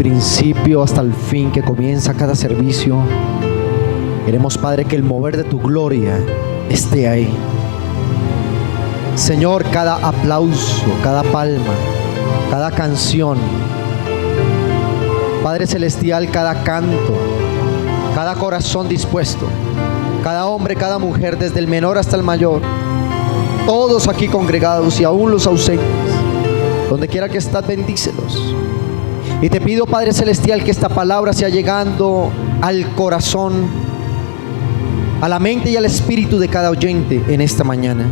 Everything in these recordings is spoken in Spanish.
principio hasta el fin que comienza cada servicio. Queremos, Padre, que el mover de tu gloria esté ahí. Señor, cada aplauso, cada palma, cada canción, Padre Celestial, cada canto, cada corazón dispuesto, cada hombre, cada mujer, desde el menor hasta el mayor, todos aquí congregados y aún los ausentes, donde quiera que estás, bendícelos. Y te pido, Padre Celestial, que esta palabra sea llegando al corazón, a la mente y al espíritu de cada oyente en esta mañana.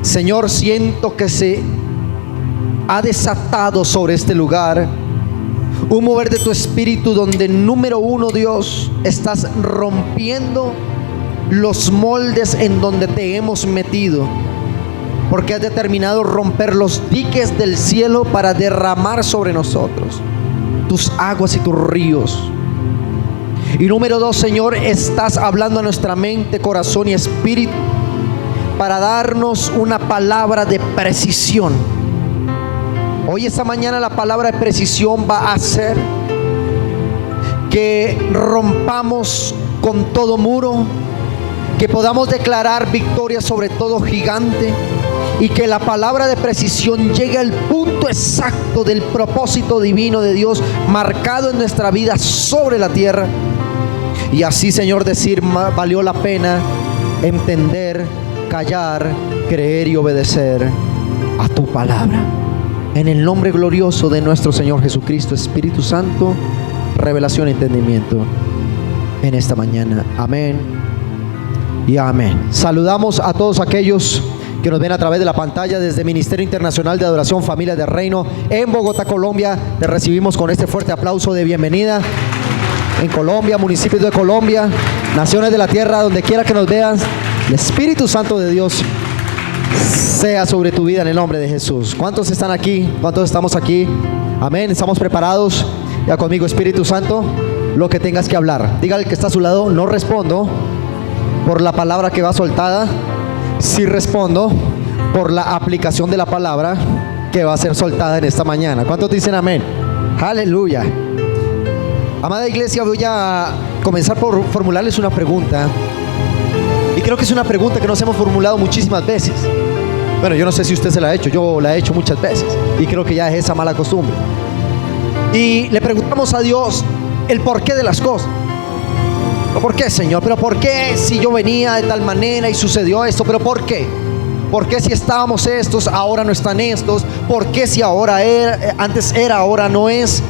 Señor, siento que se ha desatado sobre este lugar un mover de tu espíritu, donde número uno, Dios, estás rompiendo los moldes en donde te hemos metido, porque has determinado romper los diques del cielo para derramar sobre nosotros tus aguas y tus ríos. Y número dos, Señor, estás hablando a nuestra mente, corazón y espíritu para darnos una palabra de precisión. Hoy, esta mañana, la palabra de precisión va a hacer que rompamos con todo muro, que podamos declarar victoria sobre todo gigante, y que la palabra de precisión llegue al punto exacto del propósito divino de Dios marcado en nuestra vida sobre la tierra. Y así, Señor, decir: valió la pena entender, callar, creer y obedecer a tu palabra. En el nombre glorioso de nuestro Señor Jesucristo, Espíritu Santo, revelación y entendimiento en esta mañana. Amén y amén. Saludamos a todos aquellos que nos ven a través de la pantalla desde Ministerio Internacional de Adoración Familia del Reino en Bogotá, Colombia. Te recibimos con este fuerte aplauso de bienvenida. En Colombia, municipios de Colombia, naciones de la tierra, donde quiera que nos veas, el Espíritu Santo de Dios sea sobre tu vida en el nombre de Jesús. ¿Cuántos están aquí? ¿Cuántos estamos aquí? Amén. ¿Estamos preparados? Ya conmigo, Espíritu Santo, lo que tengas que hablar. Dígale al que está a su lado: no respondo por la palabra que va soltada, sí respondo por la aplicación de la palabra que va a ser soltada en esta mañana. ¿Cuántos dicen amén? Aleluya. Amada iglesia, voy a comenzar por formularles una pregunta. Y creo que es una pregunta que nos hemos formulado muchísimas veces. Bueno, yo no sé si usted se la ha hecho, yo la he hecho muchas veces. Y creo que ya es esa mala costumbre. Y le preguntamos a Dios el porqué de las cosas. ¿Por qué, Señor? ¿Pero por qué si yo venía de tal manera y sucedió esto? ¿Pero por qué? ¿Por qué si estábamos estos, ahora no están estos? ¿Por qué si ahora era, antes era, ahora no es?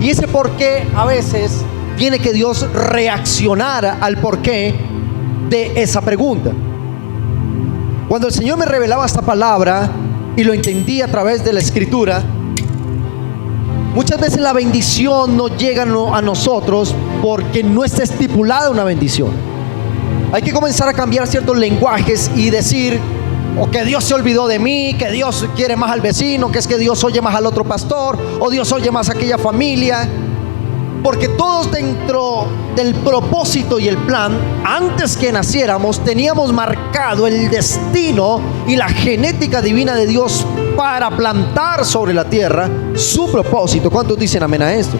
Y ese por qué a veces tiene que Dios reaccionar al porqué de esa pregunta. Cuando el Señor me revelaba esta palabra y lo entendí a través de la Escritura, muchas veces la bendición no llega a nosotros porque no está estipulada una bendición. Hay que comenzar a cambiar ciertos lenguajes y decir: o que Dios se olvidó de mí, que Dios quiere más al vecino, que es que Dios oye más al otro pastor, o Dios oye más a aquella familia. Porque todos, dentro del propósito y el plan, antes que naciéramos, teníamos marcado el destino y la genética divina de Dios para plantar sobre la tierra su propósito. ¿Cuántos dicen amén a esto?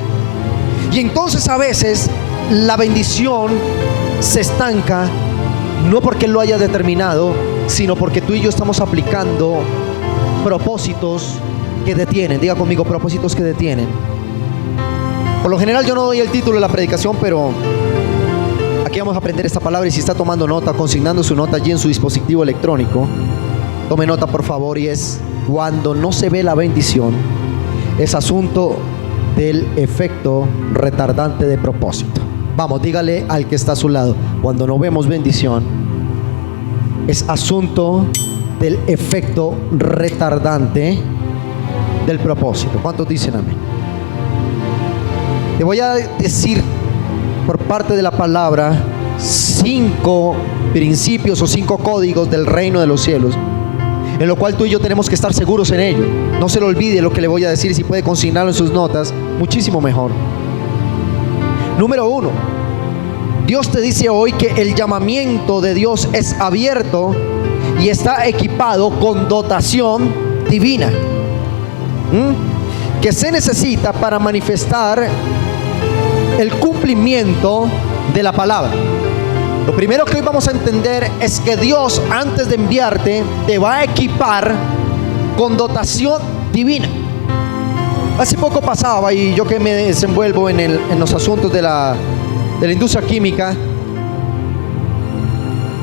Y entonces a veces la bendición se estanca, no porque Él lo haya determinado, sino porque tú y yo estamos aplicando propósitos que detienen. Diga conmigo: propósitos que detienen. Por lo general yo no doy el título de la predicación, pero aquí vamos a aprender esta palabra. Y si está tomando nota, consignando su nota allí en su dispositivo electrónico, tome nota por favor. Y es: cuando no se ve la bendición, es asunto del efecto retardante de propósito. Vamos, dígale al que está a su lado: cuando no vemos bendición, es asunto del efecto retardante del propósito. ¿Cuántos dicen amén? Te voy a decir por parte de la palabra 5 principios o 5 códigos del reino de los cielos, en lo cual tú y yo tenemos que estar seguros en ello. No se le olvide lo que le voy a decir. Si puede consignarlo en sus notas, muchísimo mejor. Número 1, Dios te dice hoy que el llamamiento de Dios es abierto y está equipado con dotación divina. que se necesita para manifestar el cumplimiento de la palabra. Lo primero que hoy vamos a entender es que Dios, antes de enviarte, te va a equipar con dotación divina. Hace poco pasaba, y yo que me desenvuelvo en los asuntos de la industria química,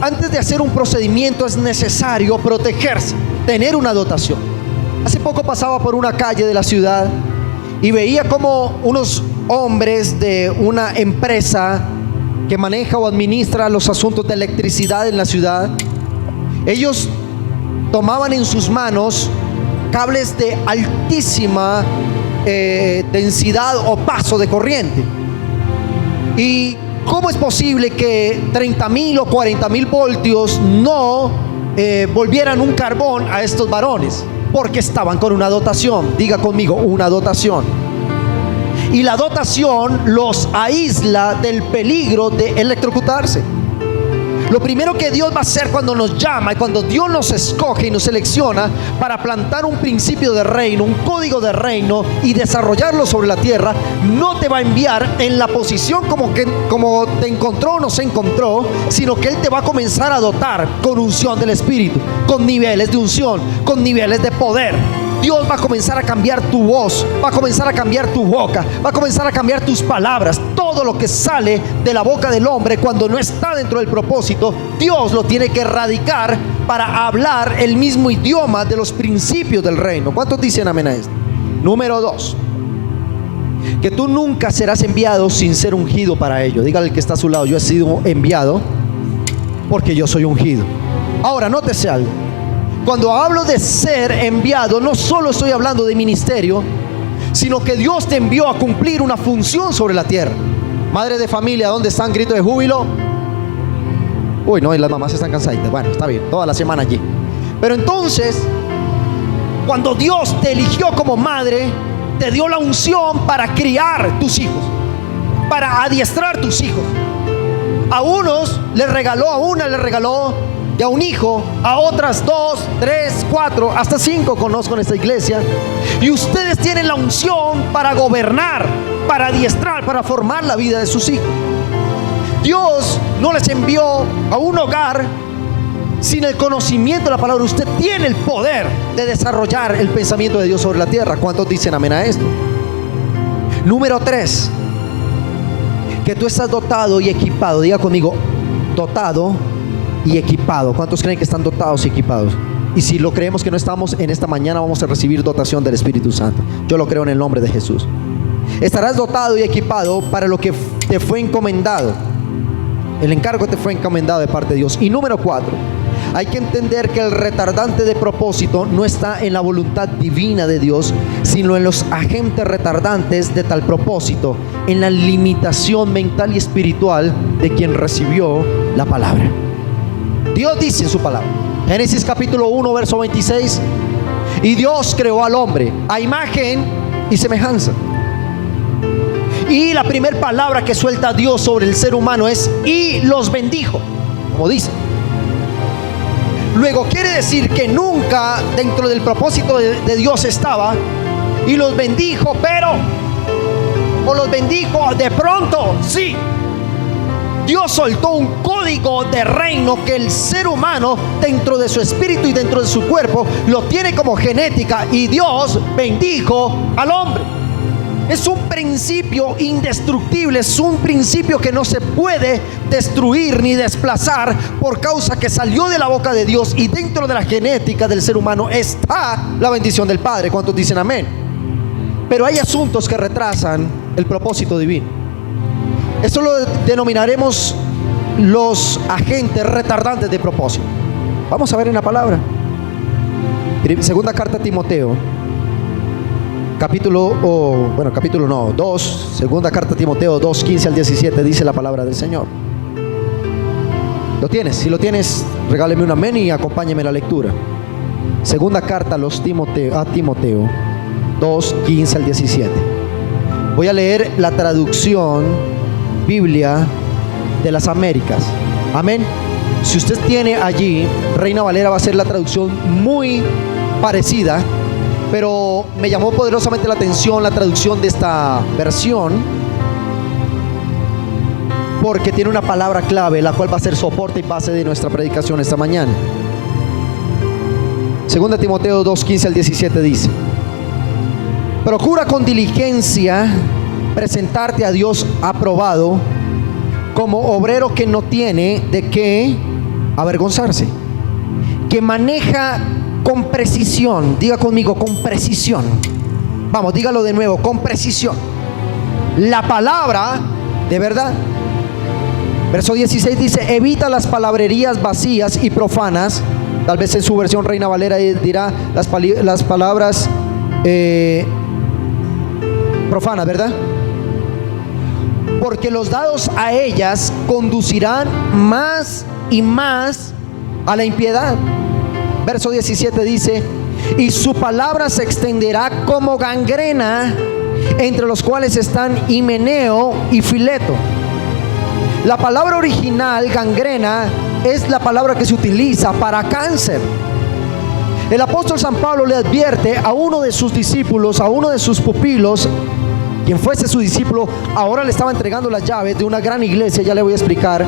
antes de hacer un procedimiento es necesario protegerse, tener una dotación. Hace poco pasaba por una calle de la ciudad y veía como unos hombres de una empresa que maneja o administra los asuntos de electricidad en la ciudad, ellos tomaban en sus manos cables de altísima densidad o paso de corriente. ¿Y cómo es posible que 30.000 o 40.000 voltios no volvieran un carbón a estos varones? Porque estaban con una dotación. Diga conmigo, una dotación. Y la dotación los aísla del peligro de electrocutarse. Lo primero que Dios va a hacer cuando nos llama y cuando Dios nos escoge y nos selecciona para plantar un principio de reino, un código de reino y desarrollarlo sobre la tierra, no te va a enviar en la posición como te encontró o no se encontró, sino que Él te va a comenzar a dotar con unción del Espíritu, con niveles de unción, con niveles de poder. Dios va a comenzar a cambiar tu voz, va a comenzar a cambiar tu boca, va a comenzar a cambiar tus palabras. Todo lo que sale de la boca del hombre cuando no está dentro del propósito, Dios lo tiene que erradicar para hablar el mismo idioma de los principios del reino. ¿Cuántos dicen amén a esto? Número 2, que tú nunca serás enviado sin ser ungido para ello. Dígale al que está a su lado: yo he sido enviado porque yo soy ungido. Ahora, nótese algo. Cuando hablo de ser enviado, no solo estoy hablando de ministerio, sino que Dios te envió a cumplir una función sobre la tierra. Madre de familia, ¿dónde están? Grito de júbilo. Uy, no, y las mamás están cansaditas. Bueno, está bien, toda la semana allí. Pero entonces, cuando Dios te eligió como madre, te dio la unción para criar tus hijos, para adiestrar tus hijos. A unos les regaló, a una les regaló y a un hijo, a otras 2, 3, 4, hasta 5 conozco en esta iglesia. Y ustedes tienen la unción para gobernar, para adiestrar, para formar la vida de sus hijos. Dios no les envió a un hogar sin el conocimiento de la palabra. Usted tiene el poder de desarrollar el pensamiento de Dios sobre la tierra. ¿Cuántos dicen amén a esto? Número 3, que tú estás dotado y equipado. Diga conmigo, dotado y equipado. ¿Cuántos creen que están dotados y equipados? Y si lo creemos que no estamos, en esta mañana vamos a recibir dotación del Espíritu Santo. Yo lo creo en el nombre de Jesús. Estarás dotado y equipado para lo que te fue encomendado. El encargo te fue encomendado de parte de Dios. Y número 4, hay que entender que el retardante de propósito no está en la voluntad divina de Dios, sino en los agentes retardantes de tal propósito, en la limitación mental y espiritual de quien recibió la palabra. Dios dice en su palabra, Génesis capítulo 1 verso 26: y Dios creó al hombre a imagen y semejanza. Y la primera palabra que suelta Dios sobre el ser humano es: y los bendijo, como dice. Luego quiere decir que nunca dentro del propósito de Dios estaba y los bendijo, pero, o los bendijo de pronto. Sí, Dios soltó un código de reino que el ser humano dentro de su espíritu y dentro de su cuerpo lo tiene como genética, y Dios bendijo al hombre. Es un principio indestructible, es un principio que no se puede destruir ni desplazar por causa que salió de la boca de Dios, y dentro de la genética del ser humano está la bendición del Padre. ¿Cuántos dicen amén? Pero hay asuntos que retrasan el propósito divino. Esto lo denominaremos los agentes retardantes de propósito. Vamos a ver en la palabra. Segunda carta a Timoteo, segunda carta a Timoteo 2, 15 al 17, dice la palabra del Señor. ¿Lo tienes? Si lo tienes, regáleme un amén y acompáñeme en la lectura. Segunda carta a Timoteo 2, 15 al 17. Voy a leer la traducción Biblia de las Américas. Amén. Si usted tiene allí, Reina Valera va a ser la traducción muy parecida, pero me llamó poderosamente la atención la traducción de esta versión, porque tiene una palabra clave, la cual va a ser soporte y base de nuestra predicación esta mañana. 2 Timoteo 2:15 al 17 dice: procura con diligencia presentarte a Dios aprobado, como obrero que no tiene de qué avergonzarse, que maneja con precisión, diga conmigo, con precisión, vamos, dígalo de nuevo, con precisión, la palabra de verdad. Verso 16 dice: evita las palabrerías vacías y profanas. Tal vez en su versión Reina Valera dirá las palabras profanas, ¿verdad? Porque los dados a ellas conducirán más y más a la impiedad. Verso 17 dice: y su palabra se extenderá como gangrena, entre los cuales están Himeneo y Fileto. La palabra original, gangrena, es la palabra que se utiliza para cáncer. El apóstol San Pablo le advierte a uno de sus discípulos, a uno de sus pupilos, quien fuese su discípulo, ahora le estaba entregando las llaves de una gran iglesia, ya le voy a explicar.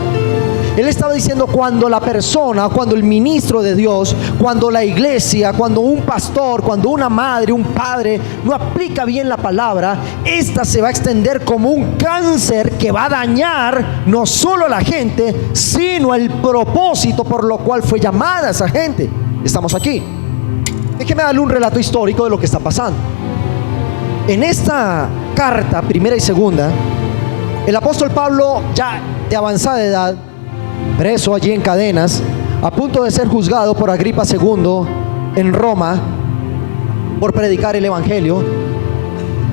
Él estaba diciendo: cuando la persona, cuando el ministro de Dios, cuando la iglesia, cuando un pastor, cuando una madre, un padre no aplica bien la palabra, esta se va a extender como un cáncer que va a dañar no solo a la gente, sino el propósito por lo cual fue llamada esa gente. Estamos aquí. Déjeme darle un relato histórico de lo que está pasando. En esta carta, primera y segunda, el apóstol Pablo, ya de avanzada edad, preso allí en cadenas, a punto de ser juzgado por Agripa II en Roma por predicar el evangelio.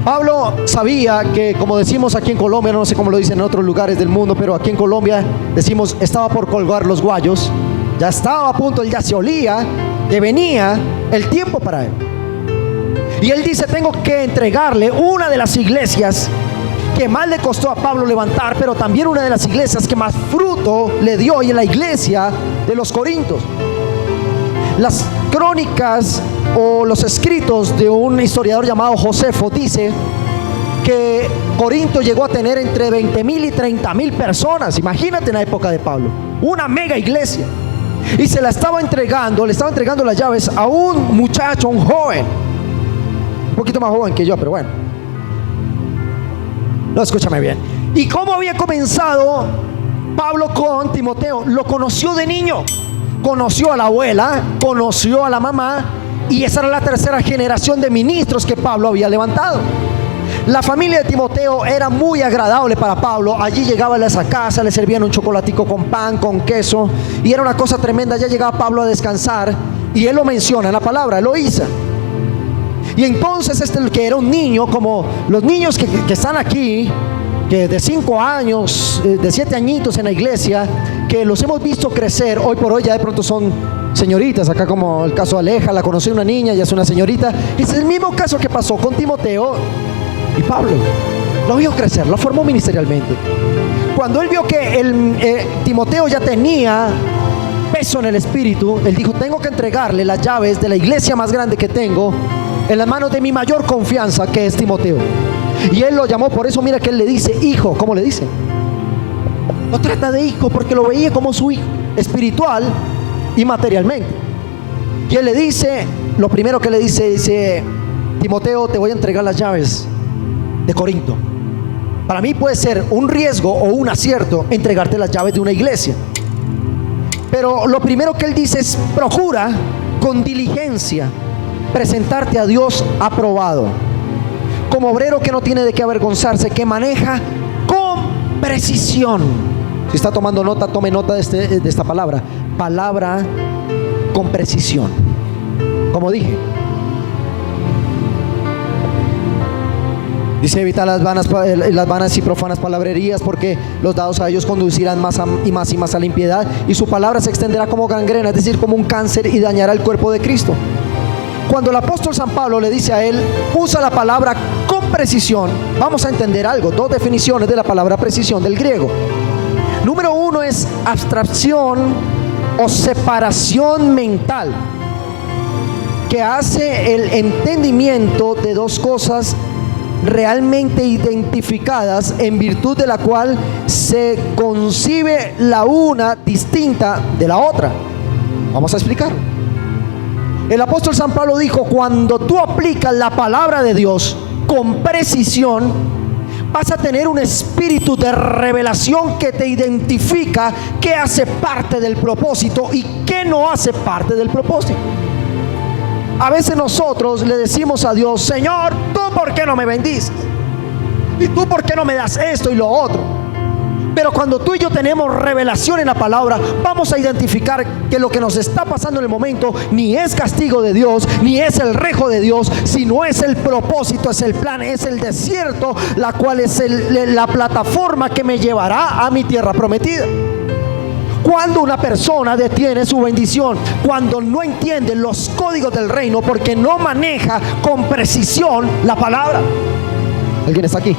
Pablo sabía que, como decimos aquí en Colombia, no sé cómo lo dicen en otros lugares del mundo, pero aquí en Colombia decimos: estaba por colgar los guayos. Ya estaba a punto, él ya se olía que venía el tiempo para él. Y él dice: tengo que entregarle una de las iglesias que más le costó a Pablo levantar, pero también una de las iglesias que más fruto le dio, y en la iglesia de los Corintios. Las crónicas o los escritos de un historiador llamado Josefo dice que Corinto llegó a tener entre 20,000 y 30,000 personas. Imagínate en la época de Pablo, una mega iglesia. Y se la estaba entregando, le estaba entregando las llaves a un muchacho, un joven, un poquito más joven que yo, pero bueno. No, escúchame bien. ¿Y cómo había comenzado Pablo con Timoteo? Lo conoció de niño. Conoció a la abuela, conoció a la mamá, y esa era la tercera generación de ministros que Pablo había levantado. La familia de Timoteo era muy agradable para Pablo. Allí llegaba a esa casa, le servían un chocolatico con pan, con queso, y era una cosa tremenda. Ya llegaba Pablo a descansar, y él lo menciona en la palabra, Eloísa. Y entonces que era un niño, como los niños que están aquí, que de 5 años, de 7 añitos en la iglesia, que los hemos visto crecer, hoy por hoy ya de pronto son señoritas, acá como el caso de Aleja, la conocí una niña, ya es una señorita. Es el mismo caso que pasó con Timoteo y Pablo. Lo vio crecer, lo formó ministerialmente. Cuando él vio que Timoteo ya tenía peso en el espíritu, él dijo: tengo que entregarle las llaves de la iglesia más grande que tengo en las manos de mi mayor confianza, que es Timoteo. Y él lo llamó, por eso mira que él le dice hijo. ¿Cómo le dice? Lo trata de hijo porque lo veía como su hijo, espiritual y materialmente. Y él le dice, lo primero que le dice: Timoteo, te voy a entregar las llaves de Corinto. Para mí puede ser un riesgo o un acierto entregarte las llaves de una iglesia, pero lo primero que él dice es: procura con diligencia presentarte a Dios aprobado, como obrero que no tiene de qué avergonzarse, que maneja con precisión. Si está tomando nota, tome nota de esta palabra con precisión. Como dije, dice: evita las vanas y profanas palabrerías, porque los dados a ellos conducirán más y más a la impiedad, y su palabra se extenderá como gangrena, es decir, como un cáncer, y dañará el cuerpo de Cristo. Cuando el apóstol San Pablo le dice a él: usa la palabra con precisión, vamos a entender algo, 2 definiciones de la palabra precisión del griego. Número 1 es abstracción o separación mental. que hace el entendimiento de dos cosas realmente identificadas, en virtud de la cual se concibe la una distinta de la otra. Vamos a explicar. El apóstol San Pablo dijo: cuando tú aplicas la palabra de Dios con precisión, vas a tener un espíritu de revelación que te identifica qué hace parte del propósito y qué no hace parte del propósito. A veces nosotros le decimos a Dios: Señor, ¿tú por qué no me bendices? ¿Y tú por qué no me das esto y lo otro? Pero cuando tú y yo tenemos revelación en la palabra, vamos a identificar que lo que nos está pasando en el momento ni es castigo de Dios, ni es el rejo de Dios, sino es el propósito, es el plan, es el desierto, la cual es la plataforma que me llevará a mi tierra prometida. Cuando una persona detiene su bendición, cuando no entiende los códigos del reino, porque no maneja con precisión la palabra. ¿Alguien está aquí?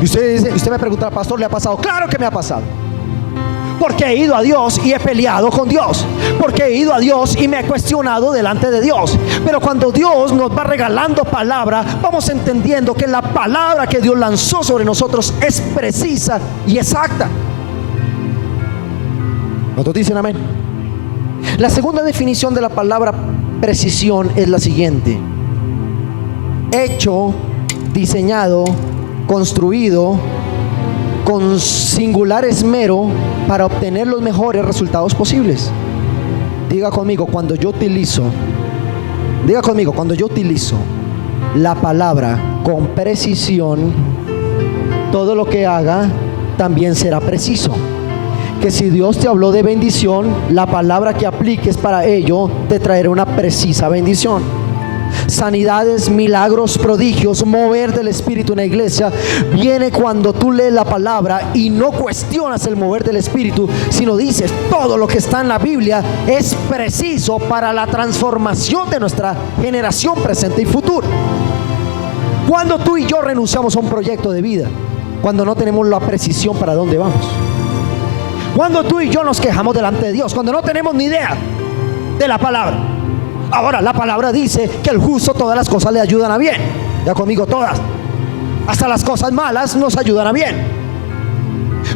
Y usted me pregunta: pastor, ¿le ha pasado? Claro que me ha pasado. Porque he ido a Dios y he peleado con Dios, porque he ido a Dios y me he cuestionado delante de Dios. Pero cuando Dios nos va regalando palabra, vamos entendiendo que la palabra que Dios lanzó sobre nosotros es precisa y exacta. ¿Cuántos dicen amén? La segunda definición de la palabra precisión es la siguiente: hecho, diseñado, construido con singular esmero para obtener los mejores resultados posibles. Diga conmigo: cuando yo utilizo la palabra con precisión, todo lo que haga también será preciso. Que si Dios te habló de bendición, la palabra que apliques para ello te traerá una precisa bendición. Sanidades, milagros, prodigios, mover del Espíritu en la iglesia viene cuando tú lees la palabra y no cuestionas el mover del Espíritu, sino dices: todo lo que está en la Biblia es preciso para la transformación de nuestra generación presente y futura. Cuando tú y yo renunciamos a un proyecto de vida, cuando no tenemos la precisión para dónde vamos. Cuando tú y yo nos quejamos delante de Dios, cuando no tenemos ni idea de la palabra. Ahora, la palabra dice que el justo todas las cosas le ayudan a bien. Ya conmigo, todas. Hasta las cosas malas nos ayudan a bien.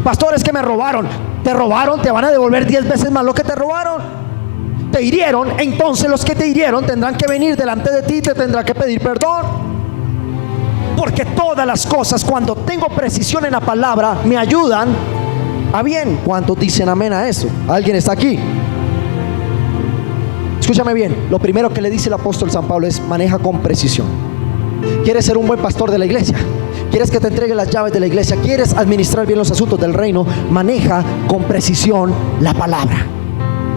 Pastores, que me robaron. Te robaron, te van a devolver 10 veces más lo que te robaron. Te hirieron, entonces los que te hirieron tendrán que venir delante de ti y te tendrán que pedir perdón. Porque todas las cosas, cuando tengo precisión en la palabra, me ayudan a bien. ¿Cuántos dicen amén a eso? ¿Alguien está aquí? Escúchame bien. Lo primero que le dice el apóstol San Pablo es: maneja con precisión. ¿Quieres ser un buen pastor de la iglesia? ¿Quieres que te entregue las llaves de la iglesia? ¿Quieres administrar bien los asuntos del reino? Maneja con precisión la palabra.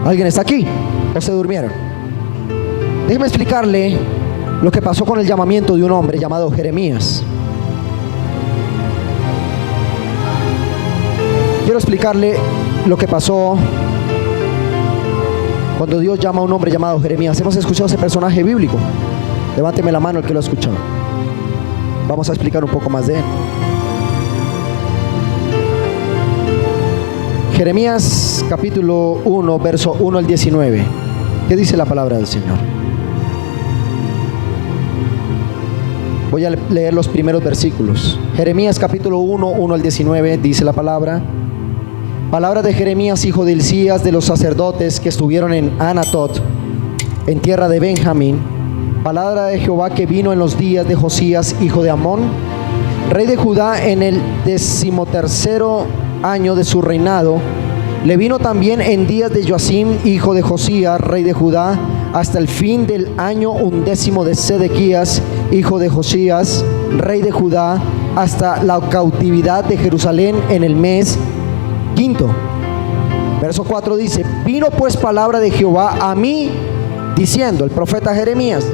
¿Alguien está aquí? ¿O se durmieron? Déjeme explicarle lo que pasó con el llamamiento de un hombre llamado Jeremías. Quiero explicarle lo que pasó cuando Dios llama a un hombre llamado Jeremías. ¿Hemos escuchado ese personaje bíblico? Levánteme la mano el que lo ha escuchado. Vamos a explicar un poco más de él. Jeremías capítulo 1, verso 1 al 19. ¿Qué dice la palabra del Señor? Voy a leer los primeros versículos. Jeremías capítulo 1, 1 al 19, dice la palabra. Palabra de Jeremías, hijo de Hilcías, de los sacerdotes que estuvieron en Anatot, en tierra de Benjamín. Palabra de Jehová que vino en los días de Josías, hijo de Amón, rey de Judá, en el 13º año de su reinado. Le vino también en días de Joacim, hijo de Josías, rey de Judá, hasta el fin del año 11 de Sedequías, hijo de Josías, rey de Judá, hasta la cautividad de Jerusalén en el mes 5. Verso 4 dice: vino pues palabra de Jehová a mí, diciendo, el profeta Jeremías: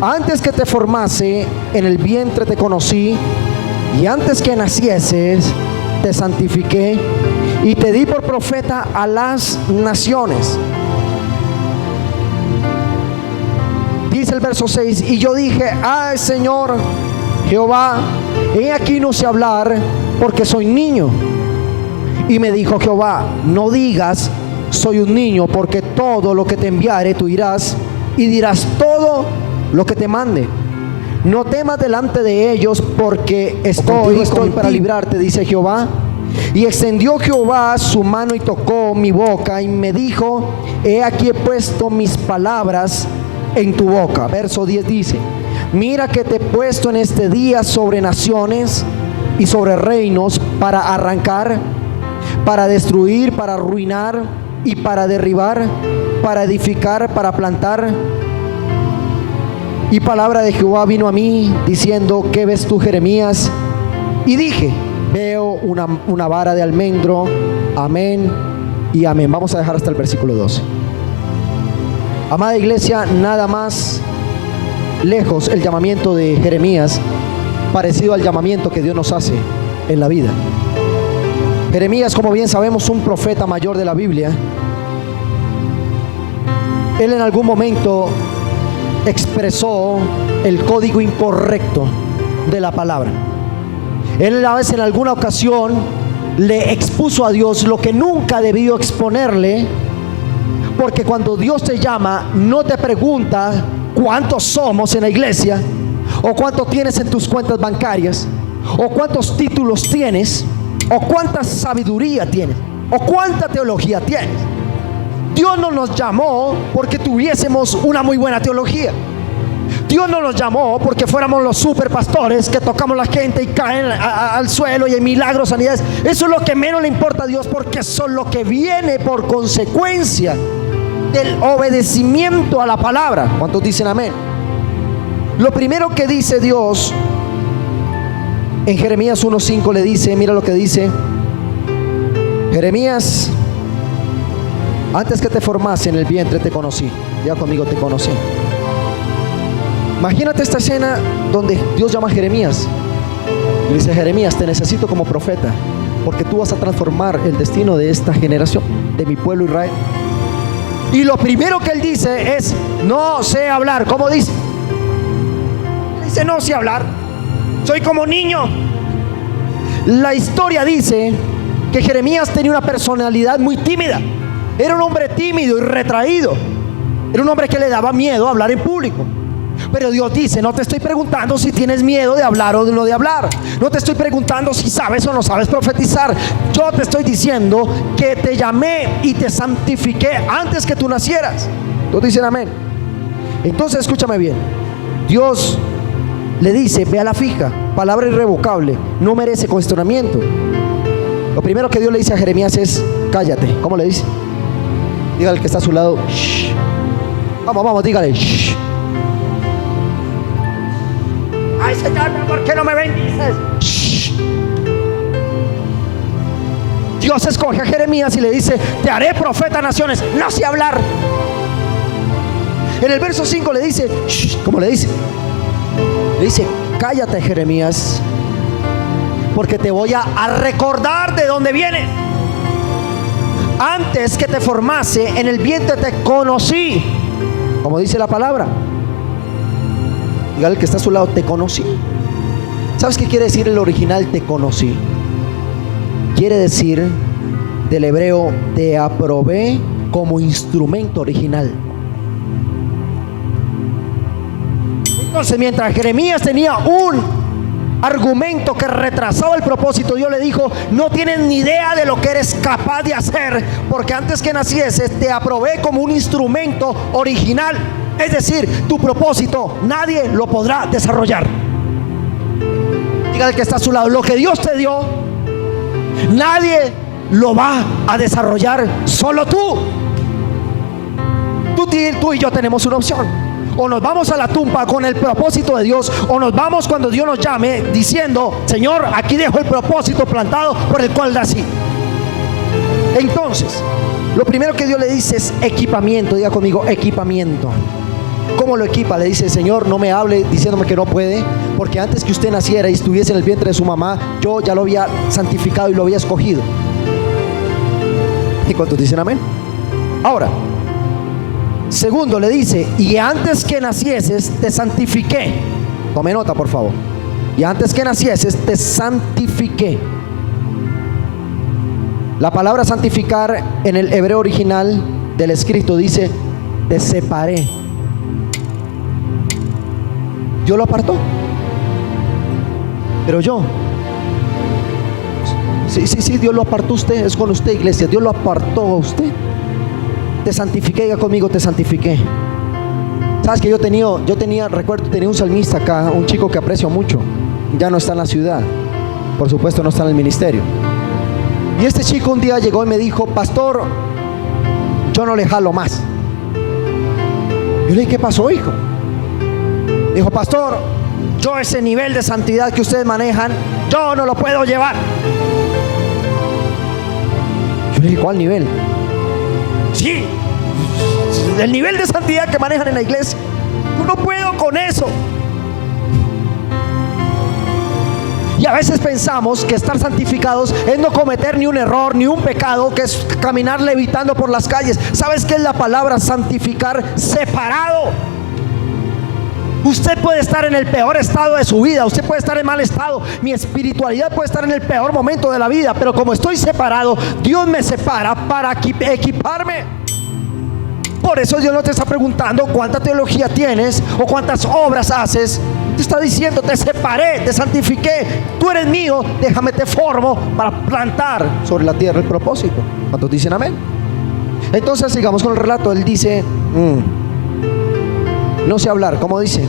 antes que te formase en el vientre te conocí, y antes que nacieses te santifiqué, y te di por profeta a las naciones. Dice el verso 6: y yo dije: ay, Señor Jehová, he aquí no sé hablar, porque soy niño. Y me dijo Jehová: no digas, soy un niño, porque todo lo que te enviare tú irás y dirás todo lo que te mande. No temas delante de ellos, porque estoy para librarte, dice Jehová. Y extendió Jehová su mano y tocó mi boca y me dijo: he aquí he puesto mis palabras en tu boca. Verso 10 dice: mira que te he puesto en este día sobre naciones y sobre reinos, para arrancar, para destruir, para arruinar y para derribar, para edificar, para plantar. Y palabra de Jehová vino a mí diciendo: ¿qué ves tú, Jeremías? Y dije: veo una vara de almendro. Amén y amén. Vamos a dejar hasta el versículo 12. Amada iglesia, nada más lejos el llamamiento de Jeremías parecido al llamamiento que Dios nos hace en la vida. Jeremías, como bien sabemos, un profeta mayor de la Biblia. Él en algún momento expresó el código incorrecto de la palabra. Él a veces en alguna ocasión le expuso a Dios lo que nunca debió exponerle, porque cuando Dios te llama no te pregunta cuántos somos en la iglesia, o cuánto tienes en tus cuentas bancarias, o cuántos títulos tienes, o cuánta sabiduría tienes, o cuánta teología tienes. Dios no nos llamó porque tuviésemos una muy buena teología. Dios no nos llamó porque fuéramos los super pastores que tocamos la gente y caen al suelo y hay milagros, sanidades. Eso es lo que menos le importa a Dios, porque eso es lo que viene por consecuencia del obedecimiento a la palabra. ¿Cuántos dicen amén? Lo primero que dice Dios en Jeremías 1:5 le dice, mira lo que dice: Jeremías, antes que te formase en el vientre te conocí. Ya conmigo, te conocí. Imagínate esta escena donde Dios llama a Jeremías y le dice: Jeremías, te necesito como profeta, porque tú vas a transformar el destino de esta generación, de mi pueblo Israel. Y lo primero que él dice es: no sé hablar. ¿Cómo dice? Dice: no sé hablar, soy como niño. La historia dice que Jeremías tenía una personalidad muy tímida. Era un hombre tímido y retraído. Era un hombre que le daba miedo hablar en público. Pero Dios dice: no te estoy preguntando si tienes miedo de hablar o de no de hablar. No te estoy preguntando si sabes o no sabes profetizar. Yo te estoy diciendo que te llamé y te santifiqué antes que tú nacieras. Todos dicen amén. Entonces escúchame bien. Dios le dice: ve a la fija, palabra irrevocable, no merece cuestionamiento. Lo primero que Dios le dice a Jeremías es: cállate. ¿Cómo le dice? Dígale al que está a su lado: shh. Vamos, dígale: shh. Ay, Señor, ¿por qué no me bendices? Shh. Dios escoge a Jeremías y le dice: te haré profeta a naciones. No sé hablar. En el verso 5 le dice: shh. ¿Cómo le dice? Le dice: cállate, Jeremías, porque te voy a recordar de dónde vienes. Antes que te formase en el vientre te conocí. Como dice la palabra. Dígale al que está a su lado: te conocí. ¿Sabes qué quiere decir el original te conocí? Quiere decir, del hebreo, te aprobé como instrumento original. Entonces, mientras Jeremías tenía un argumento que retrasaba el propósito, Dios le dijo: no tienes ni idea de lo que eres capaz de hacer, porque antes que nacieses te aprobé como un instrumento original. Es decir, tu propósito nadie lo podrá desarrollar. Dígale que está a su lado: lo que Dios te dio, nadie lo va a desarrollar, solo tú. Tú y yo tenemos una opción: o nos vamos a la tumba con el propósito de Dios, o nos vamos cuando Dios nos llame diciendo: Señor, aquí dejo el propósito plantado por el cual nací. Entonces, lo primero que Dios le dice es equipamiento. Diga conmigo: equipamiento. ¿Cómo lo equipa? Le dice: Señor, no me hable diciéndome que no puede, porque antes que usted naciera y estuviese en el vientre de su mamá, yo ya lo había santificado y lo había escogido. ¿Y cuántos dicen amén? Ahora, segundo, le dice: y antes que nacieses te santifiqué. Tome nota, por favor. Y antes que nacieses te santifiqué. La palabra santificar en el hebreo original del escrito dice: te separé. Dios lo apartó. Pero yo, sí, Dios lo apartó a usted. Es con usted, iglesia. Dios lo apartó a usted. Te santifiqué, diga conmigo, te santifiqué. Sabes que yo tenía, recuerdo, tenía un salmista acá, un chico que aprecio mucho. Ya no está en la ciudad, por supuesto no está en el ministerio. Y este chico un día llegó y me dijo: pastor, yo no le jalo más. Yo le dije: ¿qué pasó, hijo? Dijo: pastor, yo ese nivel de santidad que ustedes manejan, yo no lo puedo llevar. Yo le dije: ¿cuál nivel? Sí, el nivel de santidad que manejan en la iglesia, yo no puedo con eso. Y a veces pensamos que estar santificados es no cometer ni un error, ni un pecado, que es caminar levitando por las calles. ¿Sabes qué es la palabra santificar? Separado. Usted puede estar en el peor estado de su vida, usted puede estar en mal estado, mi espiritualidad puede estar en el peor momento de la vida, pero como estoy separado, Dios me separa para equiparme. Por eso Dios no te está preguntando cuánta teología tienes o cuántas obras haces. Te está diciendo: te separé, te santifiqué, tú eres mío, déjame te formo para plantar sobre la tierra el propósito. ¿Cuántos dicen amén? Entonces sigamos con el relato. Él dice: no sé hablar. ¿Cómo dice?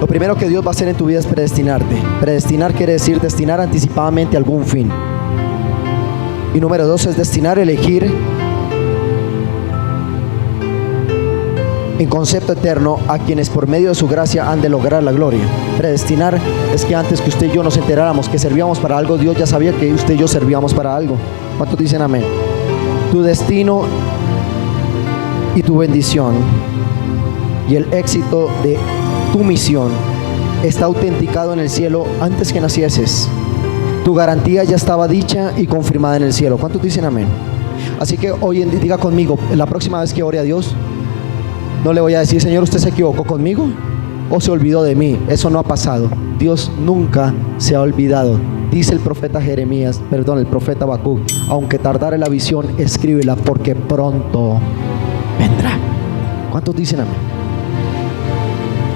Lo primero que Dios va a hacer en tu vida es predestinarte. Predestinar quiere decir destinar anticipadamente a algún fin. Y número 2 es destinar, elegir en concepto eterno a quienes por medio de su gracia han de lograr la gloria. Predestinar es que antes que usted y yo nos enteráramos que servíamos para algo, Dios ya sabía que usted y yo servíamos para algo. ¿Cuántos dicen amén? Tu destino y tu bendición y el éxito de tu misión está autenticado en el cielo antes que nacieses. Tu garantía ya estaba dicha y confirmada en el cielo. ¿Cuántos dicen amén? Así que hoy diga conmigo, la próxima vez que ore a Dios, no le voy a decir: Señor, ¿usted se equivocó conmigo o se olvidó de mí? Eso no ha pasado. Dios nunca se ha olvidado. Dice el profeta el profeta Habacuc: aunque tardare la visión, escríbela, porque pronto vendrá. ¿Cuántos dicen amén?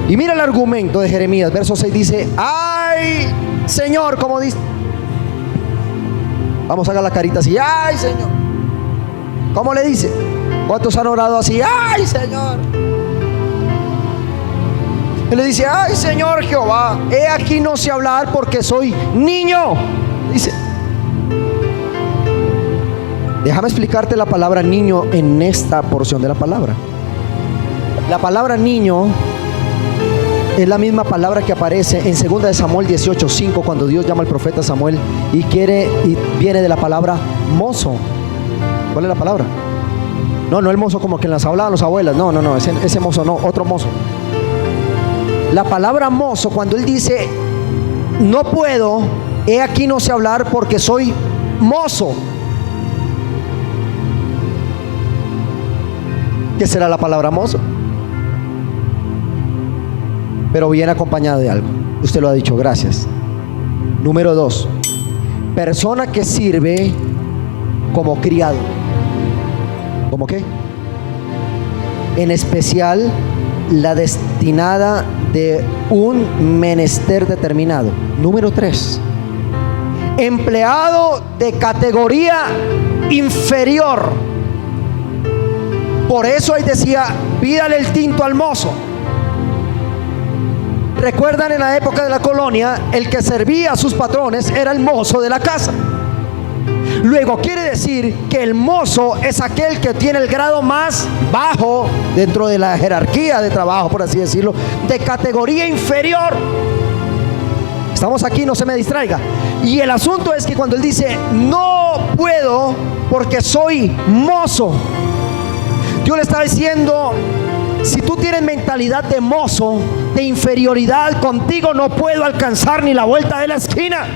Y mira el argumento de Jeremías, verso 6 dice: ay, Señor, como dice. Vamos a hacer la carita así: ay, Señor. ¿Cómo le dice? ¿Cuántos han orado así? ¡Ay, Señor! Él le dice: ¡ay, Señor Jehová! He aquí no sé hablar porque soy niño. Dice. Déjame explicarte la palabra niño en esta porción de la palabra. La palabra niño es la misma palabra que aparece en 2 de Samuel 18:5, cuando Dios llama al profeta Samuel y viene de la palabra mozo. ¿Cuál es la palabra? No el mozo como que en las hablaban los abuelas. No, ese mozo no, otro mozo. La palabra mozo, cuando él dice: no puedo, he aquí no sé hablar porque soy mozo. ¿Qué será la palabra mozo? Pero viene acompañada de algo. Usted lo ha dicho, gracias. Número 2, persona que sirve como criado. ¿Cómo qué? En especial la destinada de un menester determinado. Número 3, empleado de categoría inferior. Por eso ahí decía: pídale el tinto al mozo. Recuerdan, en la época de la colonia, el que servía a sus patrones era el mozo de la casa. Luego quiere decir que el mozo es aquel que tiene el grado más bajo dentro de la jerarquía de trabajo, por así decirlo, de categoría inferior. Estamos aquí, no se me distraiga. Y el asunto es que cuando él dice: no puedo porque soy mozo, Dios le está diciendo: si tú tienes mentalidad de mozo, de inferioridad, contigo no puedo alcanzar ni la vuelta de la esquina.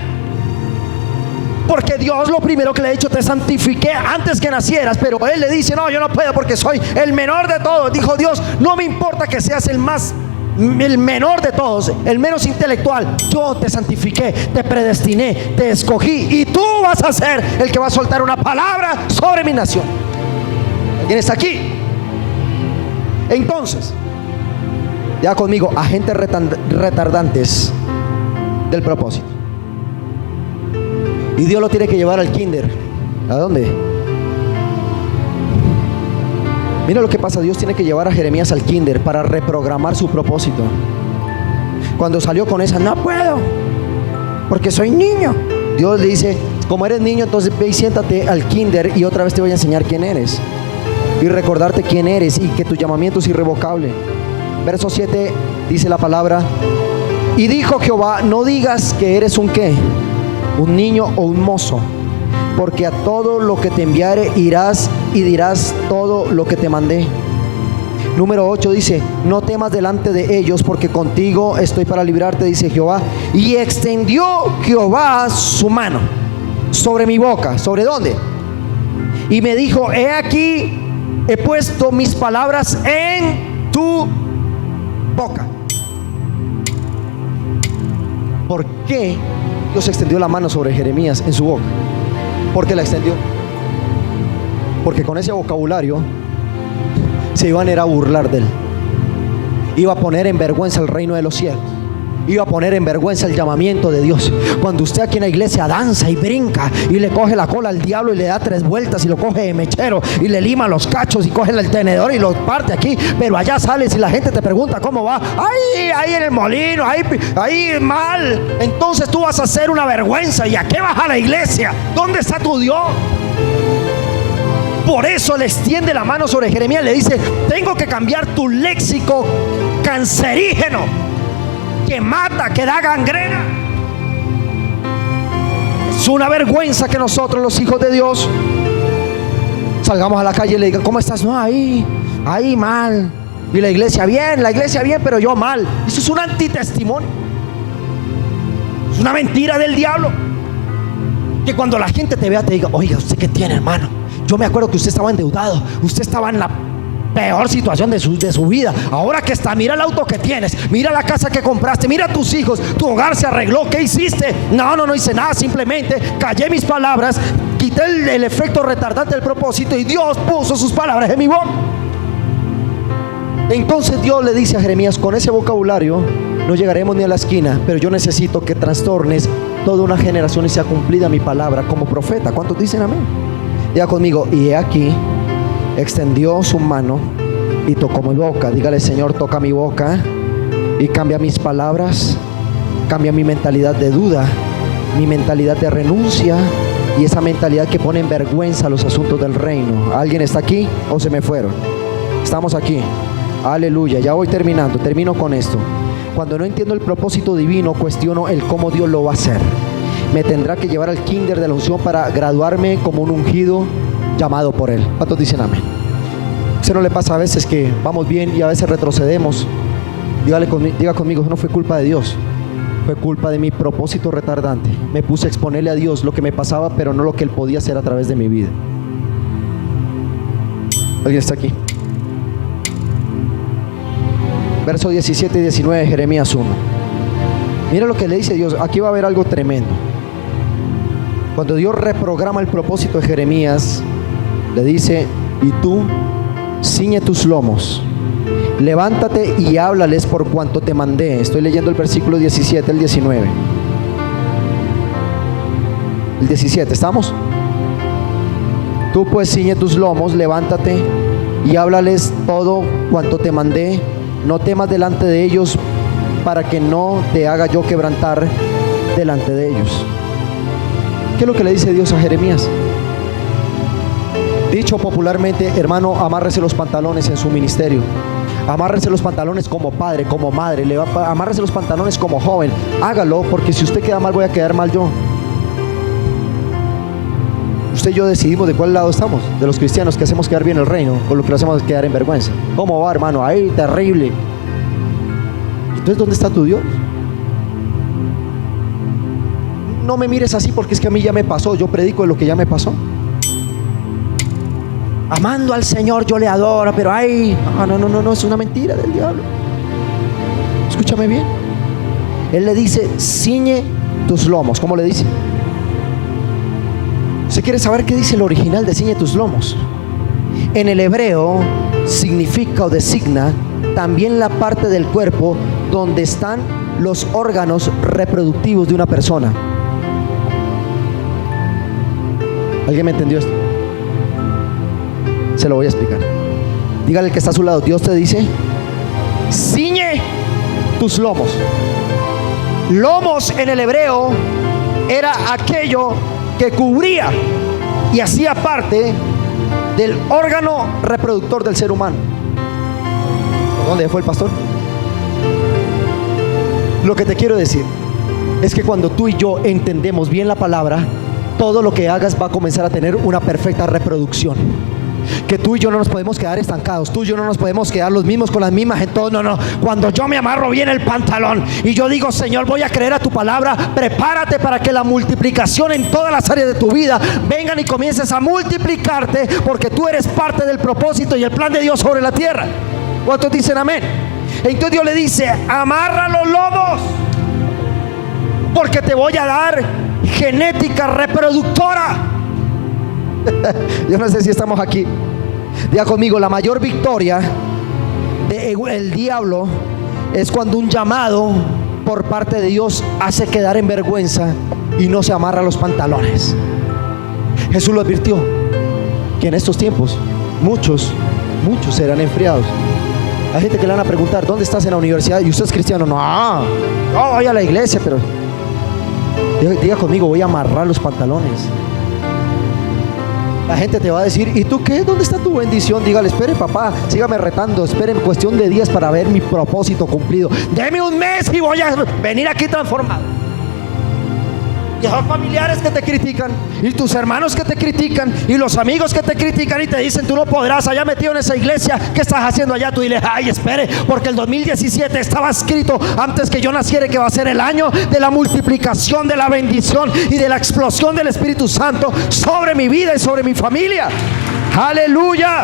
Porque Dios lo primero que le ha dicho: te santifiqué antes que nacieras. Pero él le dice: no, yo no puedo porque soy el menor de todos. Dijo Dios: no me importa que seas el más el menor de todos, el menos intelectual, yo te santifiqué, te predestiné, te escogí, y tú vas a ser el que va a soltar una palabra sobre mi nación. ¿Alguien está aquí? Entonces, ya conmigo, agentes retardantes del propósito. Y Dios lo tiene que llevar al kinder. ¿A dónde? Mira lo que pasa. Dios tiene que llevar a Jeremías al kinder para reprogramar su propósito. Cuando salió con esa, no puedo, porque soy niño, Dios le dice, como eres niño, entonces ve y siéntate al kinder y otra vez te voy a enseñar quién eres y recordarte quién eres y que tu llamamiento es irrevocable. Verso 7 dice la palabra: y dijo Jehová, no digas que eres un qué, un niño o un mozo, porque a todo lo que te enviare irás y dirás todo lo que te mandé. Número 8 dice: no temas delante de ellos, porque contigo estoy para librarte, dice Jehová. Y extendió Jehová su mano sobre mi boca. ¿Sobre dónde? Y me dijo: he aquí, he puesto mis palabras en tu boca. ¿Por qué Dios extendió la mano sobre Jeremías en su boca? ¿Por qué la extendió? Porque con ese vocabulario se iban a ir a burlar de él. Iba a poner en vergüenza el reino de los cielos. Iba a poner en vergüenza el llamamiento de Dios. Cuando usted aquí en la iglesia danza y brinca y le coge la cola al diablo y le da 3 vueltas y lo coge de mechero y le lima los cachos y coge el tenedor y lo parte aquí, pero allá sales y la gente te pregunta cómo va, ahí en el molino, ahí mal, entonces tú vas a hacer una vergüenza. ¿Y a qué vas a la iglesia? ¿Dónde está tu Dios? Por eso le extiende la mano sobre Jeremías, le dice: tengo que cambiar tu léxico cancerígeno, que mata, que da gangrena. Es una vergüenza que nosotros, los hijos de Dios, salgamos a la calle y le digan: ¿cómo estás? No, ahí mal. Y la iglesia bien, pero yo mal. Eso es un antitestimonio. Es una mentira del diablo. Que cuando la gente te vea te diga: oiga, ¿usted qué tiene, hermano? Yo me acuerdo que usted estaba endeudado, usted estaba en la peor situación de su vida. Ahora que está, mira el auto que tienes, mira la casa que compraste, mira a tus hijos, tu hogar se arregló. ¿Qué hiciste? No hice nada, simplemente callé mis palabras, quité el efecto retardante del propósito y Dios puso sus palabras en mi boca. Entonces Dios le dice a Jeremías: con ese vocabulario no llegaremos ni a la esquina, pero yo necesito que trastornes toda una generación y sea cumplida mi palabra como profeta. ¿Cuántos dicen amén? Diga conmigo: y he aquí, extendió su mano y tocó mi boca. Dígale: Señor, toca mi boca y cambia mis palabras, cambia mi mentalidad de duda, mi mentalidad de renuncia y esa mentalidad que pone en vergüenza los asuntos del reino. ¿Alguien está aquí o se me fueron? Estamos aquí. Aleluya. Ya voy terminando, termino con esto. Cuando no entiendo el propósito divino, cuestiono el cómo Dios lo va a hacer. Me tendrá que llevar al kinder de la unción para graduarme como un ungido llamado por Él. ¿Cuántos dicen amén? ¿Se no le pasa a veces que vamos bien y a veces retrocedemos? Diga conmigo: no fue culpa de Dios, fue culpa de mi propósito retardante. Me puse a exponerle a Dios lo que me pasaba, pero no lo que Él podía hacer a través de mi vida. ¿Alguien está aquí? Verso 17 y 19 de Jeremías 1. Mira lo que le dice Dios. Aquí va a haber algo tremendo. Cuando Dios reprograma el propósito de Jeremías, le dice: y tú, ciñe tus lomos, levántate y háblales por cuanto te mandé. Estoy leyendo el versículo 17, el 19. El 17, ¿estamos? Tú pues ciñe tus lomos, levántate y háblales todo cuanto te mandé. No temas delante de ellos, para que no te haga yo quebrantar delante de ellos. ¿Qué es lo que le dice Dios a Jeremías? Dicho popularmente, hermano, amárrese los pantalones en su ministerio. Amárrese los pantalones como padre, como madre. Amárrese los pantalones como joven. Hágalo, porque si usted queda mal, voy a quedar mal yo. Usted y yo decidimos de cuál lado estamos. De los cristianos que hacemos quedar bien el reino, o lo que lo hacemos quedar en vergüenza. ¿Cómo va, hermano? Ahí, terrible. Entonces, ¿dónde está tu Dios? No me mires así, porque es que a mí ya me pasó. Yo predico de lo que ya me pasó. Amando al Señor, yo le adoro, pero ay, no, es una mentira del diablo. Escúchame bien. Él le dice: ciñe tus lomos. ¿Cómo le dice? ¿Usted quiere saber qué dice el original de ciñe tus lomos? En el hebreo significa o designa también la parte del cuerpo donde están los órganos reproductivos de una persona. ¿Alguien me entendió esto? Se lo voy a explicar. Dígale al que está a su lado: Dios te dice: ciñe tus lomos. Lomos en el hebreo era aquello que cubría y hacía parte del órgano reproductor del ser humano. ¿Dónde fue el pastor? Lo que te quiero decir es que cuando tú y yo entendemos bien la palabra, todo lo que hagas va a comenzar a tener una perfecta reproducción. Que tú y yo no nos podemos quedar estancados. Tú y yo no nos podemos quedar los mismos con las mismas en todo. No. Cuando yo me amarro bien el pantalón y yo digo: Señor, voy a creer a tu palabra, prepárate para que la multiplicación en todas las áreas de tu vida vengan y comiences a multiplicarte, porque tú eres parte del propósito y el plan de Dios sobre la tierra. ¿Cuántos dicen amén? Entonces Dios le dice: amarra los lomos, porque te voy a dar genética reproductora. Yo no sé si estamos aquí. Diga conmigo: la mayor victoria del diablo es cuando un llamado por parte de Dios hace quedar en vergüenza y no se amarra los pantalones. Jesús lo advirtió, que en estos tiempos muchos serán enfriados. Hay gente que le van a preguntar: ¿dónde estás en la universidad? Y usted es cristiano. No voy a la iglesia, pero diga conmigo: voy a amarrar los pantalones. La gente te va a decir: ¿y tú qué? ¿Dónde está tu bendición? Dígale: espere, papá, sígame retando, espere en cuestión de días para ver mi propósito cumplido. Deme un mes y voy a venir aquí transformado. Y esos familiares que te critican, y tus hermanos que te critican, y los amigos que te critican y te dicen: tú no podrás, allá metido en esa iglesia, ¿qué estás haciendo allá? Tú dile: ay, espere, porque el 2017 estaba escrito antes que yo naciera que va a ser el año de la multiplicación, de la bendición y de la explosión del Espíritu Santo sobre mi vida y sobre mi familia. Aleluya.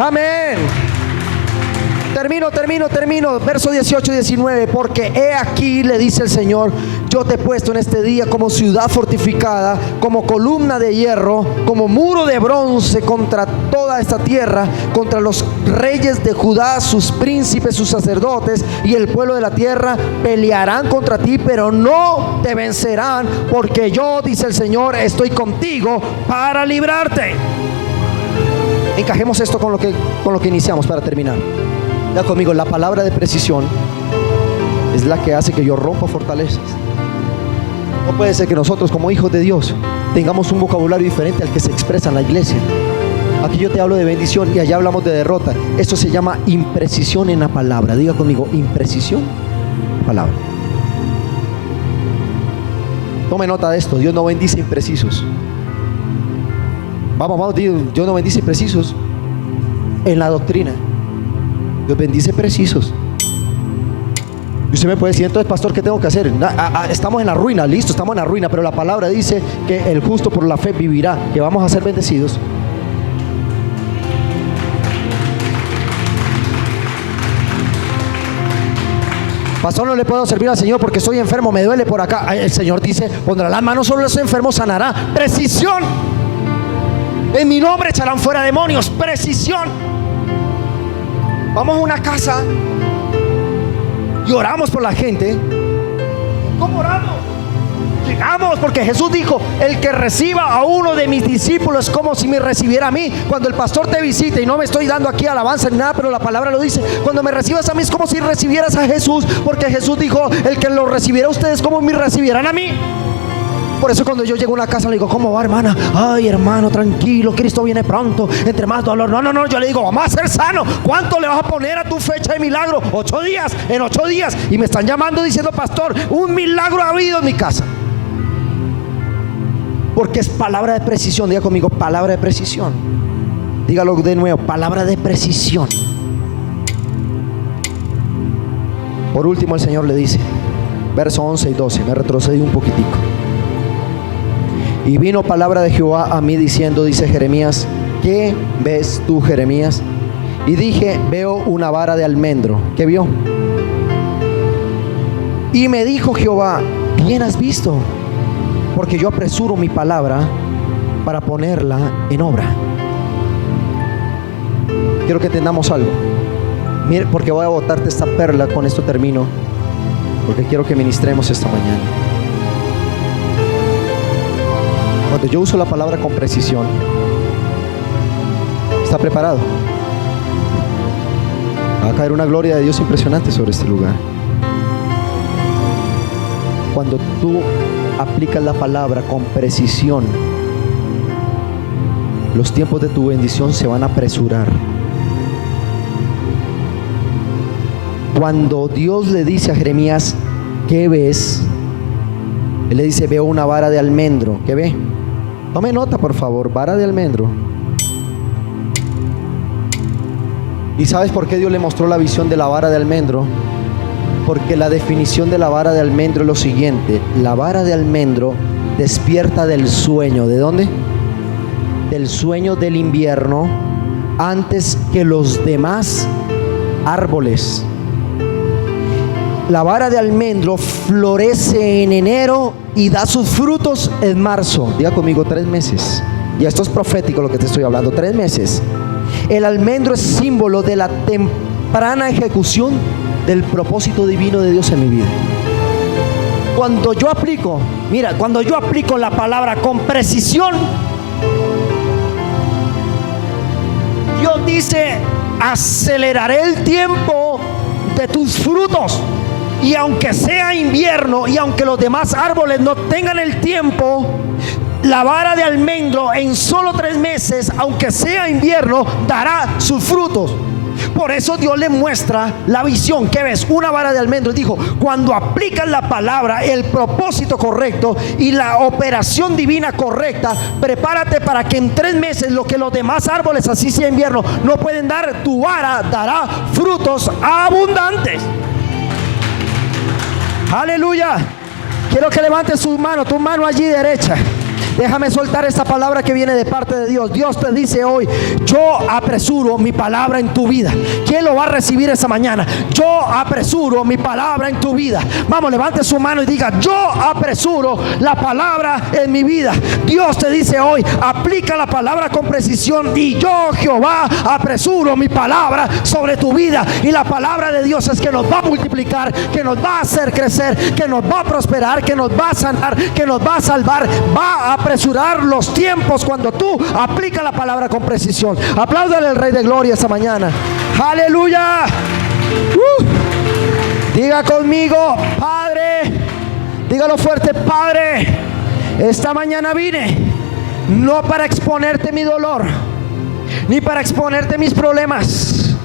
Amén. Termino. Verso 18 y 19. Porque he aquí, le dice el Señor, yo te he puesto en este día como ciudad fortificada, como columna de hierro, como muro de bronce contra toda esta tierra, contra los reyes de Judá, sus príncipes, sus sacerdotes y el pueblo de la tierra pelearán contra ti, pero no te vencerán, porque yo, dice el Señor, estoy contigo para librarte. Encajemos esto con lo que iniciamos para terminar. Ya conmigo: la palabra de precisión es la que hace que yo rompa fortalezas. No puede ser que nosotros, como hijos de Dios, tengamos un vocabulario diferente al que se expresa en la iglesia. Aquí yo te hablo de bendición y allá hablamos de derrota. Esto se llama imprecisión en la palabra. Diga conmigo: imprecisión en la palabra. Tome nota de esto: Dios no bendice imprecisos. Vamos, Dios no bendice imprecisos en la doctrina. Dios bendice precisos. Y usted me puede decir: entonces, pastor, ¿qué tengo que hacer? Estamos en la ruina. Listo, estamos en la ruina, pero la palabra dice que el justo por la fe vivirá, que vamos a ser bendecidos. Pastor, no le puedo servir al Señor porque estoy enfermo, me duele por acá. El Señor dice: pondrá las manos sobre los enfermos, sanará. Precisión. En mi nombre echarán fuera demonios. Precisión. Vamos a una casa y oramos por la gente. ¿Cómo oramos? Llegamos, porque Jesús dijo: el que reciba a uno de mis discípulos es como si me recibiera a mí. Cuando el pastor te visite, y no me estoy dando aquí alabanza ni nada, pero la palabra lo dice: cuando me recibas a mí es como si recibieras a Jesús, porque Jesús dijo: el que lo recibiera a ustedes como me recibieran a mí. Por eso cuando yo llego a una casa le digo: ¿cómo va, hermana? Ay, hermano, tranquilo, Cristo viene pronto. Entre más dolor. No, yo le digo: vamos a ser sanos. ¿Cuánto le vas a poner a tu fecha de milagro? 8 días, en 8 días. Y me están llamando diciendo: pastor, un milagro ha habido en mi casa. Porque es palabra de precisión. Diga conmigo: palabra de precisión. Dígalo de nuevo: palabra de precisión. Por último, el Señor le dice, verso 11 y 12. Me retrocedí un poquitico. Y vino palabra de Jehová a mí diciendo, dice Jeremías: ¿qué ves tú, Jeremías? Y dije, veo una vara de almendro. ¿Qué vio? Y me dijo Jehová, bien has visto, porque yo apresuro mi palabra para ponerla en obra. Quiero que entendamos algo. Mire, porque voy a botarte esta perla, con esto termino, porque quiero que ministremos esta mañana. Cuando yo uso la palabra con precisión, ¿está preparado? Va a caer una gloria de Dios impresionante sobre este lugar. Cuando tú aplicas la palabra con precisión, los tiempos de tu bendición se van a apresurar. Cuando Dios le dice a Jeremías, ¿qué ves? Él le dice, veo una vara de almendro. ¿Qué ve? Tome nota, por favor, vara de almendro. ¿Y sabes por qué Dios le mostró la visión de la vara de almendro? Porque la definición de la vara de almendro es lo siguiente: la vara de almendro despierta del sueño. ¿De dónde? Del sueño del invierno, antes que los demás árboles. La vara de almendro florece en enero y da sus frutos en marzo. Diga conmigo, 3 meses. Y esto es profético lo que te estoy hablando, 3 meses. El almendro es símbolo de la temprana ejecución del propósito divino de Dios en mi vida. Cuando yo aplico, mira, cuando yo aplico la palabra con precisión, Dios dice, aceleraré el tiempo de tus frutos. Y aunque sea invierno y aunque los demás árboles no tengan el tiempo, la vara de almendro en solo 3 meses, aunque sea invierno, dará sus frutos. Por eso Dios le muestra la visión. ¿Qué ves? Una vara de almendro. Dijo, cuando aplicas la palabra, el propósito correcto y la operación divina correcta, prepárate para que en 3 meses, lo que los demás árboles, así sea invierno, no pueden dar, tu vara dará frutos abundantes. Aleluya. Quiero que levantes tu mano allí derecha. Déjame soltar esta palabra que viene de parte de Dios. Dios te dice hoy, yo apresuro mi palabra en tu vida. ¿Quién lo va a recibir esta mañana? Yo apresuro mi palabra en tu vida. Vamos, levante su mano y diga, yo apresuro la palabra en mi vida. Dios te dice hoy, aplica la palabra con precisión, y yo, Jehová, apresuro mi palabra sobre tu vida. Y la palabra de Dios es que nos va a multiplicar, que nos va a hacer crecer, que nos va a prosperar, que nos va a sanar, que nos va a salvar, va a apresurar los tiempos cuando tú aplicas la palabra con precisión. Apláudale al Rey de Gloria esta mañana. Aleluya. Diga conmigo, Padre. Dígalo fuerte, Padre. Esta mañana vine no para exponerte mi dolor, ni para exponerte mis problemas.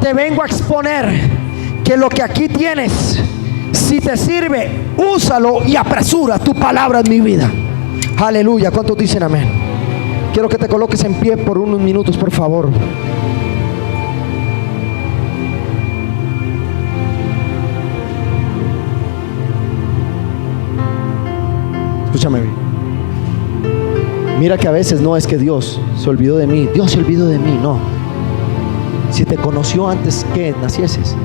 Te vengo a exponer que lo que aquí tienes, si te sirve, úsalo y apresura tu palabra en mi vida. Aleluya. ¿Cuántos dicen amén? Quiero que te coloques en pie por unos minutos, por favor. Escúchame bien. Mira que a veces no es que Dios se olvidó de mí. Dios se olvidó de mí, no. Si te conoció antes que nacieses.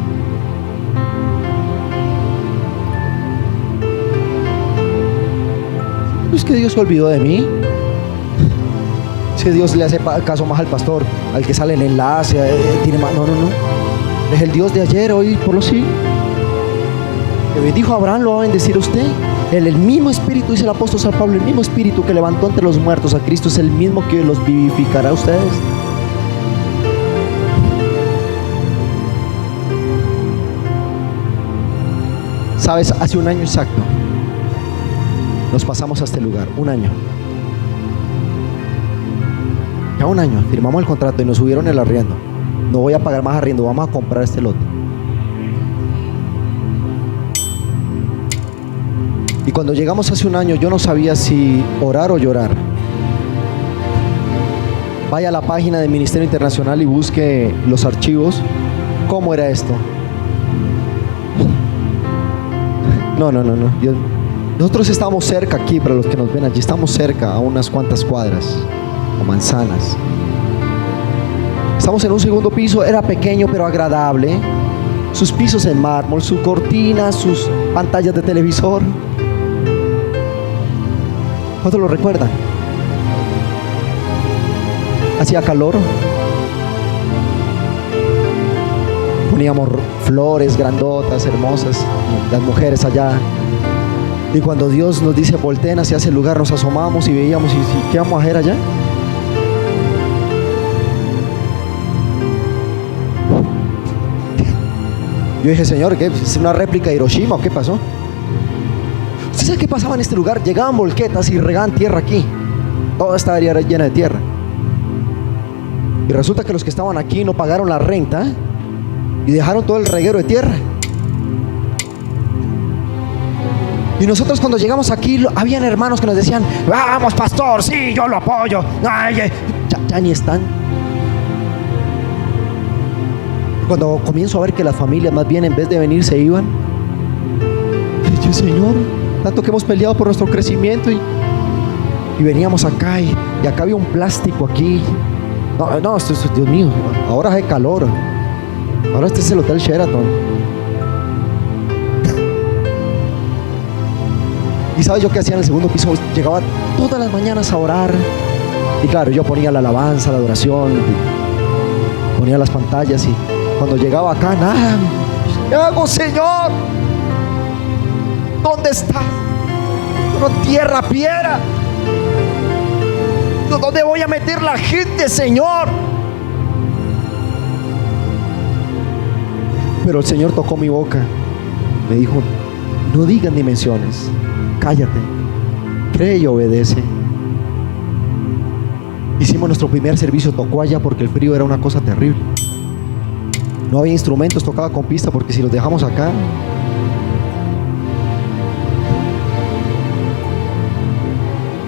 ¿Es que Dios se olvidó de mí? Es que Dios le hace caso más al pastor, al que sale en el enlace, tiene más. No. Es el Dios de ayer, hoy, por los siglos. Que bendijo a Abraham, lo va a bendecir a usted. El mismo espíritu, dice el apóstol San Pablo, el mismo espíritu que levantó entre los muertos a Cristo es el mismo que los vivificará a ustedes. Sabes, hace un año exacto nos pasamos a este lugar, un año. Ya un año, firmamos el contrato y nos subieron el arriendo. No voy a pagar más arriendo, vamos a comprar este lote. Y cuando llegamos hace un año, yo no sabía si orar o llorar. Vaya a la página del Ministerio Internacional y busque los archivos. ¿Cómo era esto? No. Nosotros estamos cerca aquí, para los que nos ven allí, estamos cerca a unas cuantas cuadras o manzanas. Estamos en un segundo piso, era pequeño pero agradable. Sus pisos en mármol, su cortina, sus pantallas de televisor. ¿Cuántos lo recuerdan? Hacía calor. Poníamos flores grandotas, hermosas, las mujeres allá. Y cuando Dios nos dice volteen hacia ese lugar, nos asomamos y veíamos, ¿y qué vamos a hacer allá? Yo dije, Señor, ¿qué? ¿Es una réplica de Hiroshima o qué pasó? ¿Usted sabe qué pasaba en este lugar? Llegaban volquetas y regaban tierra aquí. Toda esta área era llena de tierra. Y resulta que los que estaban aquí no pagaron la renta y dejaron todo el reguero de tierra. Y nosotros cuando llegamos aquí, habían hermanos que nos decían, vamos pastor, sí, yo lo apoyo. Ay, ya ni están. Cuando comienzo a ver que las familias más bien en vez de venir se iban, yo, Señor, tanto que hemos peleado por nuestro crecimiento y veníamos acá y acá había un plástico aquí. No, esto es, Dios mío, ahora hace calor. Ahora este es el Hotel Sheraton. ¿Y sabes yo qué hacía en el segundo piso? Llegaba todas las mañanas a orar. Y claro, yo ponía la alabanza, la adoración, ponía las pantallas y cuando llegaba acá, nada. ¿Qué hago, Señor? ¿Dónde está? No, tierra, piedra. ¿Dónde voy a meter la gente, Señor? Pero el Señor tocó mi boca. Me dijo, no digas ni menciones. Cállate, cree y obedece. Hicimos nuestro primer servicio, tocó allá porque el frío era una cosa terrible. No había instrumentos, tocaba con pista porque si los dejamos acá.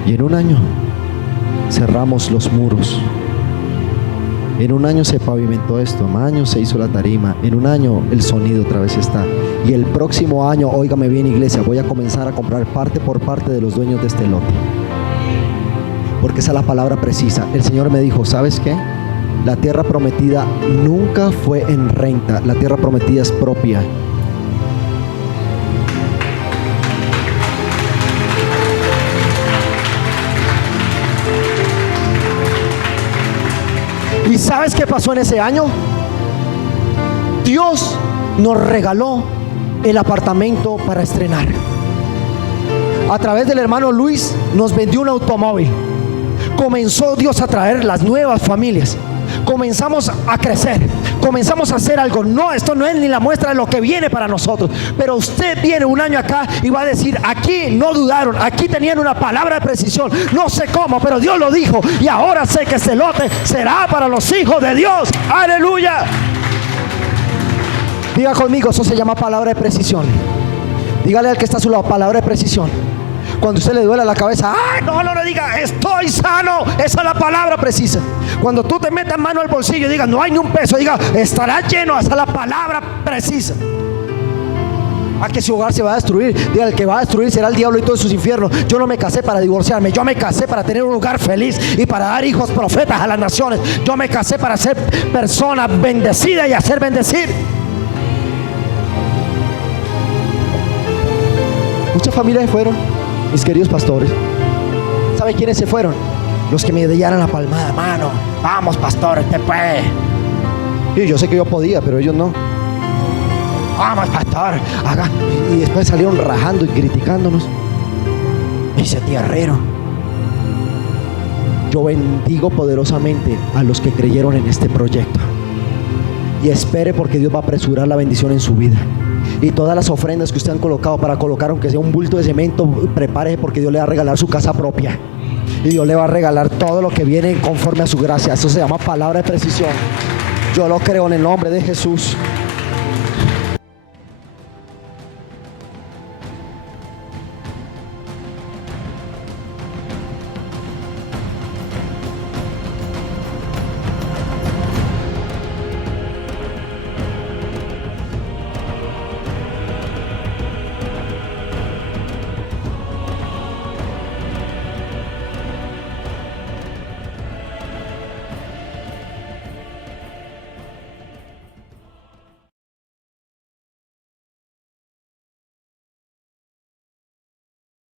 Y en un año cerramos los muros. En un año se pavimentó esto, en un año se hizo la tarima, en un año el sonido otra vez está. Y el próximo año, óigame bien iglesia, voy a comenzar a comprar parte por parte de los dueños de este lote. Porque esa es la palabra precisa. El Señor me dijo, ¿sabes qué? La tierra prometida nunca fue en renta, la tierra prometida es propia. ¿Y sabes qué pasó en ese año? Dios nos regaló el apartamento para estrenar. A través del hermano Luis nos vendió un automóvil. Comenzó Dios a traer las nuevas familias. Comenzamos a crecer, comenzamos a hacer algo. No, esto no es ni la muestra de lo que viene para nosotros, pero usted viene un año acá y va a decir, aquí no dudaron, aquí tenían una palabra de precisión, no sé cómo, pero Dios lo dijo y ahora sé que este lote será para los hijos de Dios. Aleluya. Diga conmigo, eso se llama palabra de precisión. Dígale al que está a su lado, palabra de precisión. Cuando usted le duele la cabeza, ¡ay! No diga, estoy sano. Esa es la palabra precisa. Cuando tú te metas mano al bolsillo y digas, no hay ni un peso, diga, estará lleno. Esa es la palabra precisa. A que su hogar se va a destruir. Diga, el que va a destruir será el diablo y todos sus infiernos. Yo no me casé para divorciarme. Yo me casé para tener un hogar feliz y para dar hijos profetas a las naciones. Yo me casé para ser persona bendecida y hacer bendecir. Muchas familias se fueron, mis queridos pastores. ¿Sabe quiénes se fueron? Los que me dieran la palmada de mano. Vamos, pastor, usted puede. Y yo sé que yo podía, pero ellos no. Vamos, pastor, haga. Y después salieron rajando y criticándonos. Ese tierrero. Yo bendigo poderosamente a los que creyeron en este proyecto. Y espere, porque Dios va a apresurar la bendición en su vida. Y todas las ofrendas que usted han colocado para colocar, aunque sea un bulto de cemento, prepárese, porque Dios le va a regalar su casa propia. Y Dios le va a regalar todo lo que viene conforme a su gracia. Eso se llama palabra de precisión. Yo lo creo en el nombre de Jesús.